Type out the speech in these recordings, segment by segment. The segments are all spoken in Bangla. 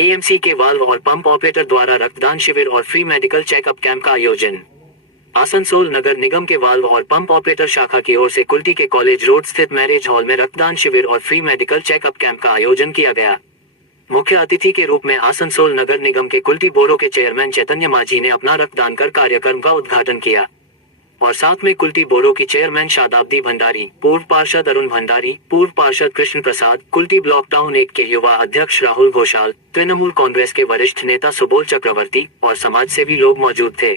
एएमसी के वाल्व और पंप ऑपरेटर द्वारा रक्तदान शिविर और फ्री मेडिकल चेकअप कैंप का आयोजन। आसनसोल नगर निगम के वाल्व और पंप ऑपरेटर शाखा की ओर से कुल्टी के कॉलेज रोड स्थित मैरिज हॉल में रक्तदान शिविर और फ्री मेडिकल चेकअप कैंप का आयोजन किया गया। मुख्य अतिथि के रूप में आसनसोल नगर निगम के कुल्टी बोरो के चेयरमैन चैतन्य माझी ने अपना रक्तदान कर कार्यक्रम का उद्घाटन किया और साथ में कुल्टी बोरो की चेयरमैन शादाब्दी भंडारी, पूर्व पार्षद अरुण भंडारी, पूर्व पार्षद कृष्ण प्रसाद, कुल्टी ब्लॉक टाउन 1 के युवा अध्यक्ष राहुल घोषाल, तृणमूल कांग्रेस के वरिष्ठ नेता सुबोल चक्रवर्ती और समाज सेवी लोग मौजूद थे।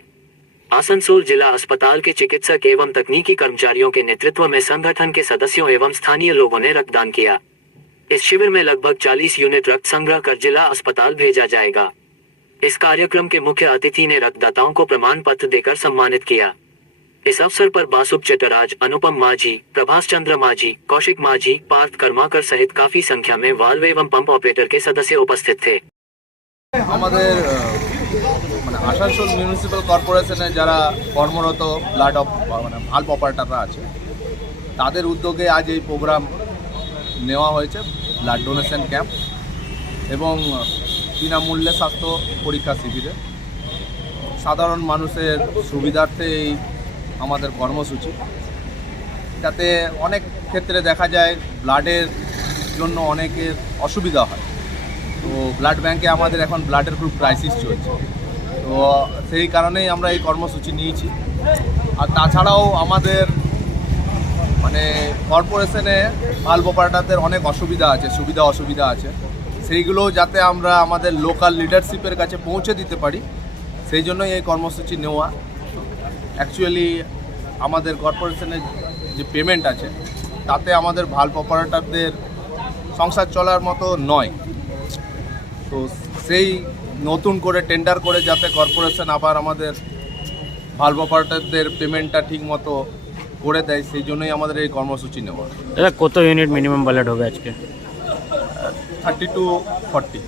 आसनसोल जिला अस्पताल के चिकित्सक एवं तकनीकी कर्मचारियों के नेतृत्व में संगठन के सदस्यों एवं स्थानीय लोगों ने रक्तदान किया। इस शिविर में लगभग 40 यूनिट रक्त संग्रह कर जिला अस्पताल भेजा जाएगा। इस कार्यक्रम के मुख्य अतिथि ने रक्तदाताओं को प्रमाण पत्र देकर सम्मानित किया। इस अवसर पर बासुब चटराज, अनुपम माझी, प्रभास चंद्र माझी, कौशिक माझी, पार्थ कर्माकर सहित काफी संख्या में वाल्व एवं पंप ऑपरेटर के सदस्य उपस्थित थे। আমাদের মানে আসানসোল মিউনিসিপ্যাল কর্পোরেশনে যারা কর্মরত ব্লাড ভাল্ভ অপারেটররা আছে তাদের উদ্যোগে আজ এই প্রোগ্রাম নেওয়া হয়েছে, ব্লাড ডোনেশন ক্যাম্প এবং বিনামূল্যে স্বাস্থ্য পরীক্ষা শিবিরে সাধারণ মানুষের সুবিধার্থে এই আমাদের কর্মসূচি। যাতে অনেক ক্ষেত্রে দেখা যায় ব্লাডের জন্য অনেকের অসুবিধা হয়, তো ব্লাড ব্যাংকে আমাদের এখন ব্লাডের খুব ক্রাইসিস চলছে, তো সেই কারণেই আমরা এই কর্মসূচি নিয়েছি। আর তাছাড়াও আমাদের মানে কর্পোরেশনে ভাল্ভ অপারেটরদের অনেক অসুবিধা আছে, সেইগুলো যাতে আমরা আমাদের লোকাল লিডারশিপের কাছে পৌঁছে দিতে পারি, সেই জন্যই এই কর্মসূচি নেওয়া। অ্যাকচুয়ালি আমাদের কর্পোরেশনের যে পেমেন্ট আছে তাতে আমাদের ভাল্ভ অপারেটরদের সংসার চলার মতো নয়, তো সেই নতুন করে টেন্ডার করে যাতে কর্পোরেশন আবার আমাদের ভাল্ভ অপারেটরদের পেমেন্টটা ঠিক মতো করে দেয়, সেই জন্যই আমাদের এই কর্মসূচি নেওয়া। দাদা কত ইউনিট মিনিমাম ব্লাড হবে আজকে? 30 to 40।